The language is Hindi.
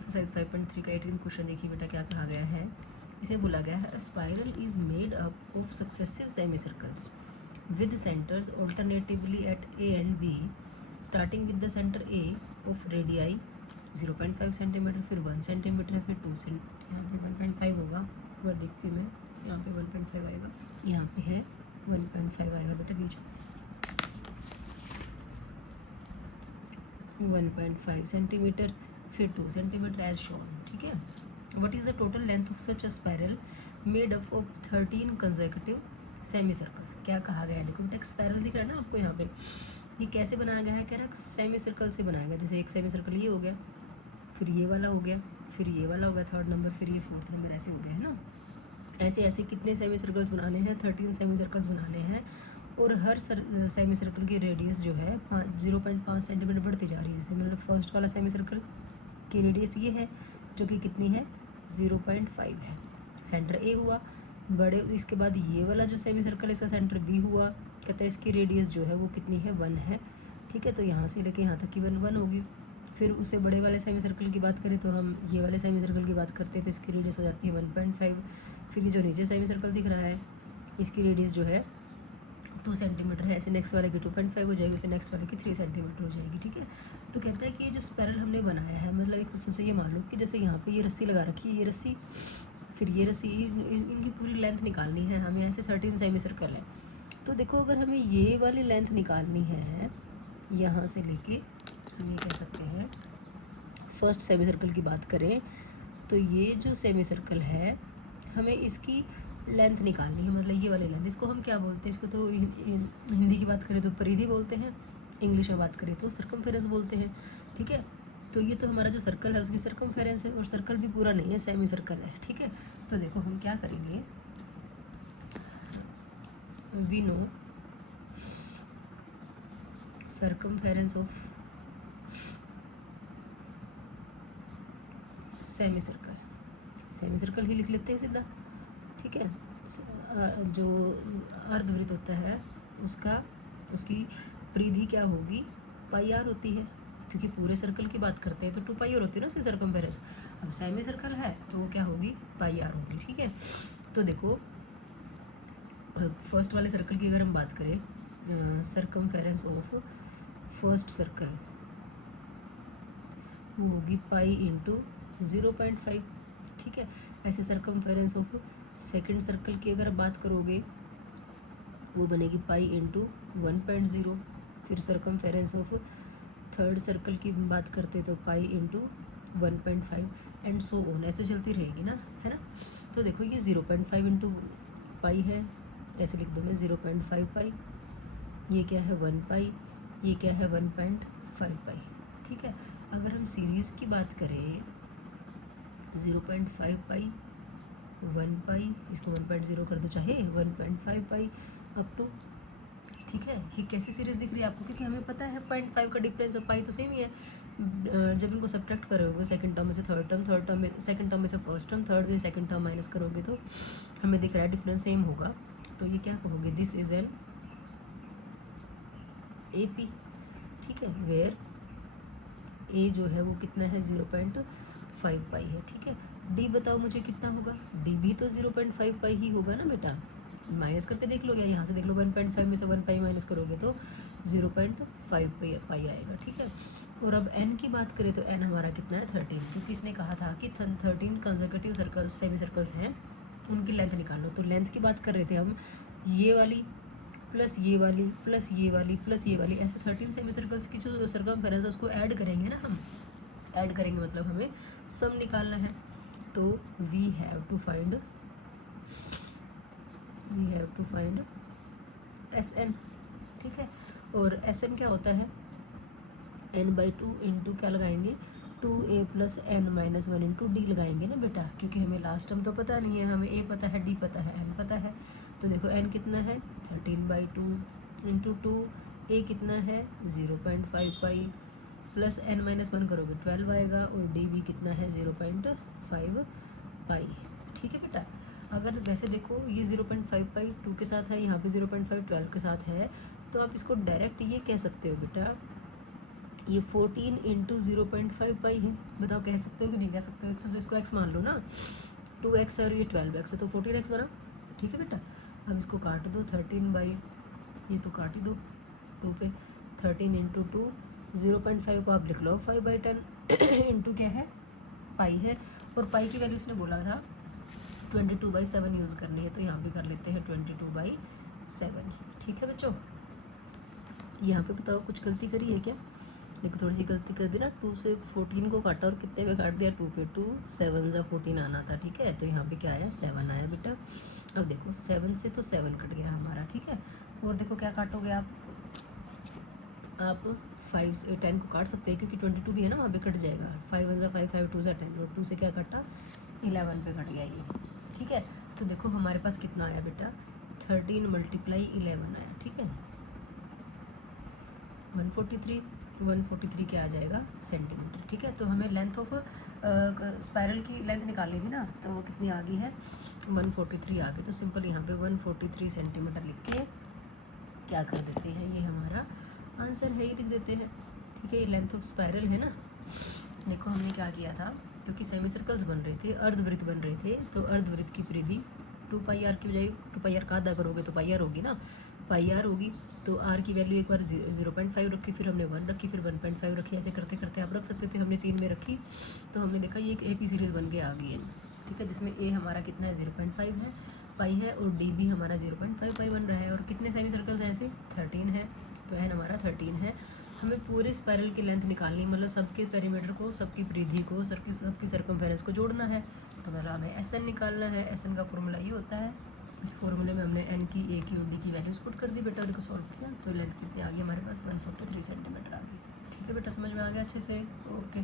एक्सरसाइज 5.3 का 18 क्वेश्चन देखिए बेटा क्या कहा गया है। इसे बोला गया है spiral is made up of successive semi circles with centres alternatively at A and B starting with the centre A of radii 0.5 centimetre, फिर 1 सेंटीमीटर, फिर 2 सेंटीमीटर, यहाँ पे 1.5 होगा, एक बार देखती हूँ मैं, यहाँ पे 1.5 आएगा, यहाँ पे है 1.5 आएगा बेटा बीच में 1.5 सेंटीमीटर, फिर 2 सेंटीमीटर एज शोन। ठीक है, what is the total length of such a spiral made up of 13 consecutive semi circle. क्या कहा गया है, देखो बेटा स्पाइरल दिख रहा है ना आपको यहाँ पे, ये कैसे बनाया गया है, कह रहा है सेमी सर्कल से बनाया गया। जैसे एक सेमी सर्कल ये हो गया, फिर ये वाला हो गया, फिर ये वाला हो गया 3rd नंबर, फिर ये 4th नंबर, ऐसे हो गया है ना। ऐसे ऐसे कितने सेमी सर्कल्स बनाने हैं, 13 सेमी सर्कल्स बनाने हैं, और हर सेमी सर्कल की रेडियस जो है 0.5 सेंटीमीटर बढ़ती जा रही है। जैसे मतलब फर्स्ट वाला सेमी सर्कल की रेडियस ये है जो कि कितनी है 0.5 है, सेंटर ए हुआ बड़े, इसके बाद ये वाला जो सेमी सर्कल है इसका सेंटर बी हुआ, कहता है इसकी रेडियस जो है वो कितनी है 1 है। ठीक है, तो यहाँ से लेके यहाँ तक की 1 होगी। फिर उससे बड़े वाले सेमी सर्कल की बात करें तो हम ये वाले सेमी सर्कल की बात करते हैं तो इसकी रेडियस हो जाती है 1.5। फिर ये जो नीचे सेमी सर्कल दिख रहा है इसकी रेडियस जो है 2 सेंटीमीटर है, ऐसे नेक्स्ट वाले की 2.5 हो जाएगी, उसे नेक्स्ट वाले की 3 सेंटीमीटर हो जाएगी। ठीक है, तो कहता है कि ये जो स्पाइरल हमने बनाया है, मतलब एक क्वेश्चन से ये मान लो कि जैसे यहाँ पे ये रस्सी लगा रखी है, ये रस्सी, फिर ये रस्सी, इनकी पूरी लेंथ निकालनी है हमें। ऐसे 13 सेमी सर्कल है, तो देखो अगर हमें ये वाली लेंथ निकालनी है यहाँ से लेके, हम ये कह सकते हैं फर्स्ट सेमी सर्कल की बात करें तो ये जो सेमी सर्कल है हमें इसकी लेंथ निकालनी है, मतलब ये वाली लेंथ, इसको हम क्या बोलते हैं, इसको तो हिंदी की बात करें तो परिधि बोलते हैं, इंग्लिश में बात करें तो सर्कमफेरेंस बोलते हैं। ठीक है, तो ये तो हमारा जो सर्कल है उसकी सर्कमफेरेंस है, और सर्कल भी पूरा नहीं है, सेमी सर्कल है। ठीक है, तो देखो हम क्या करेंगे, we know circumference of semi circle, semi circle ही लिख लेते हैं सीधा। ठीक है, जो अर्धवृत्त होता है उसकी परिधि क्या होगी, पाई आर होती है, क्योंकि पूरे सर्कल की बात करते हैं तो 2 पाई आर होती है ना उसकी सर्कमफेरेंस। अब सेमी सर्कल है तो वो क्या होगी, पाई आर होगी। ठीक है, तो देखो फर्स्ट वाले सर्कल की अगर हम बात करें, सर्कमफेरेंस ऑफ फर्स्ट सर्कल वो होगी पाई इंटू 0.5। ठीक है, ऐसे सर्कमफेरेंस ऑफ सेकंड सर्कल की अगर बात करोगे वो बनेगी पाई इंटू 1.0। फिर सर्कमफेरेंस ऑफ थर्ड सर्कल की बात करते तो pi into 1.5 and so on, ऐसे चलती रहेगी ना, है ना। तो देखो ये 0.5 इंटू पाई है, ऐसे लिख दो मैं 0.5 पाई, ये क्या है 1 पाई, ये क्या है 1.5 पाई। ठीक है, अगर हम सीरीज़ की बात करें 0.5 पाई 1 पाई, इसको 1.0 कर दो चाहे 1.5 पाई अप टू। ठीक है, ये कैसी सीरीज़ दिख रही है आपको, क्योंकि हमें पता है 0.5 का डिफरेंस और पाई तो सेम ही है। जब इनको सब्ट्रैक्ट करोगे सेकंड टर्म में से थर्ड टर्म में सेकंड टर्म में से फर्स्ट टर्म, थर्ड में सेकंड टर्म माइनस करोगे तो हमें दिख रहा है डिफरेंस सेम होगा, तो ये क्या कहोगे, this is an A P. ठीक है, वेयर ए जो है वो कितना है 0.5 पाई है। ठीक है, डी बताओ मुझे कितना होगा, डी भी तो 0.5 पाई ही होगा ना बेटा, माइनस करके देख लो, या यहाँ से देख लो 1.5 में से 1 पाई माइनस करोगे तो 0.5 पाई आएगा। ठीक है, और अब n की बात करें तो n हमारा कितना है 13, क्योंकि इसने कहा था कि 13 कंसेक्यूटिव सर्कल्स सेमी सर्कल्स हैं, उनकी लेंथ निकाल लो। तो लेंथ की बात कर रहे थे हम, ये वाली प्लस ये वाली प्लस ये वाली प्लस ये वाली, ऐसे 13 सेमी सर्कल्स की जो सर्कमफेरेंस है उसको ऐड करेंगे ना, हम ऐड करेंगे मतलब हमें सम निकालना है। तो we have to find S N. ठीक है, और एस एन क्या होता है, n/2 इंटू क्या लगाएंगे 2a plus n minus 1 into D लगाएंगे ना बेटा, क्योंकि हमें लास्ट टर्म तो पता नहीं है, हमें a पता है, d पता है, n पता है। तो देखो n कितना है 13/2 इंटू 2, a कितना है 0.5 पाई प्लस n माइनस 1 करोगे 12 आएगा, और डी भी कितना है 0.5 पाई। ठीक है बेटा, अगर वैसे देखो ये 0.5 पाई 2 के साथ है, यहाँ पे 0.5 12 के साथ है, तो आप इसको डायरेक्ट ये कह सकते हो बेटा, ये 14 इंटू 0.5 पाई है। बताओ कह सकते हो कि नहीं कह सकते हो? एक्स तो इसको एक्स मान लो ना, 2x और ये 12x है तो 14x बना। ठीक है बेटा, अब इसको काट दो 13 बाई, ये तो काट ही दो 2 पे, 13 इंटू 2, 0.5 को आप लिख लो 5/10 इंटू क्या है, पाई है। और पाई की वैल्यू उसने बोला था 22/7 यूज़ करनी है, तो यहाँ पे कर लेते हैं 22/7। ठीक है बच्चों, यहाँ पे बताओ कुछ गलती करी है क्या? देखो थोड़ी सी गलती कर दी ना, 2 से 14 को काटा और कितने पे काट दिया, 2 पे। 2 7 ज़ा 14 आना था। ठीक है, तो यहाँ पे क्या आया, 7 आया बेटा। अब देखो 7 से तो 7 कट गया हमारा। ठीक है, और देखो क्या काटोगे आप 5 से 10 को काट सकते हैं क्योंकि 22 भी है ना, वहाँ पे कट जाएगा। 5 1 ज़ा 5, 5 2 ज़ा 10, और 2 से क्या कटा, 11 पे कट गया ये। ठीक है, तो देखो हमारे पास कितना आया बेटा, 13 मल्टीप्लाई 11 आया। ठीक है, 143 क्या आ जाएगा, सेंटीमीटर। ठीक है, तो हमें लेंथ ऑफ स्पायरल की लेंथ निकालनी थी ना, तो वो कितनी आ गई है, 143 आ गई। तो सिंपल यहाँ पे 143 सेंटीमीटर लिख के क्या कर देते हैं, ये हमारा आंसर है ही लिख देते हैं। ठीक है, ये लेंथ ऑफ स्पायरल है ना। देखो हमने क्या किया था, क्योंकि सेमी सर्कल्स बन रहे थे, अर्धवृत्त बन रहे थे, तो अर्धवृत्त की परिधि 2πr की बजाय 2πr का आधा करोगे तो πr होगी ना, πr होगी। तो r की वैल्यू एक बार 0.5 रखी, फिर हमने 1 रखी, फिर 1.5 रखी, ऐसे करते करते आप रख सकते थे। हमने 3 में रखी तो हमने देखा ये एक AP सीरीज़ बन के आ गई है। ठीक है, जिसमें a हमारा कितना है, 0.5 है, पाई है, और d भी हमारा 0.5 पाई बन रहा है। और कितने सेमी सर्कल्स हैं ऐसे, 13 है, तो n हमारा 13 है। हमें पूरे स्पायरल की लेंथ निकालनी, मतलब सबके पेरीमीटर को, सबकी परिधि को, सबकी सर्कमफेरेंस को जोड़ना है। तो मतलब हमें SN निकालना है। SN का फॉर्मूला ये होता है, इस फॉर्मूले में हमने n की, a की और d की वैल्यूज पुट कर दी बेटा, और इसको सॉल्व किया तो लेंथ कितनी आ गई हमारे पास, 143 सेंटीमीटर आ गई। ठीक है बेटा, समझ में आ गया अच्छे से? ओके।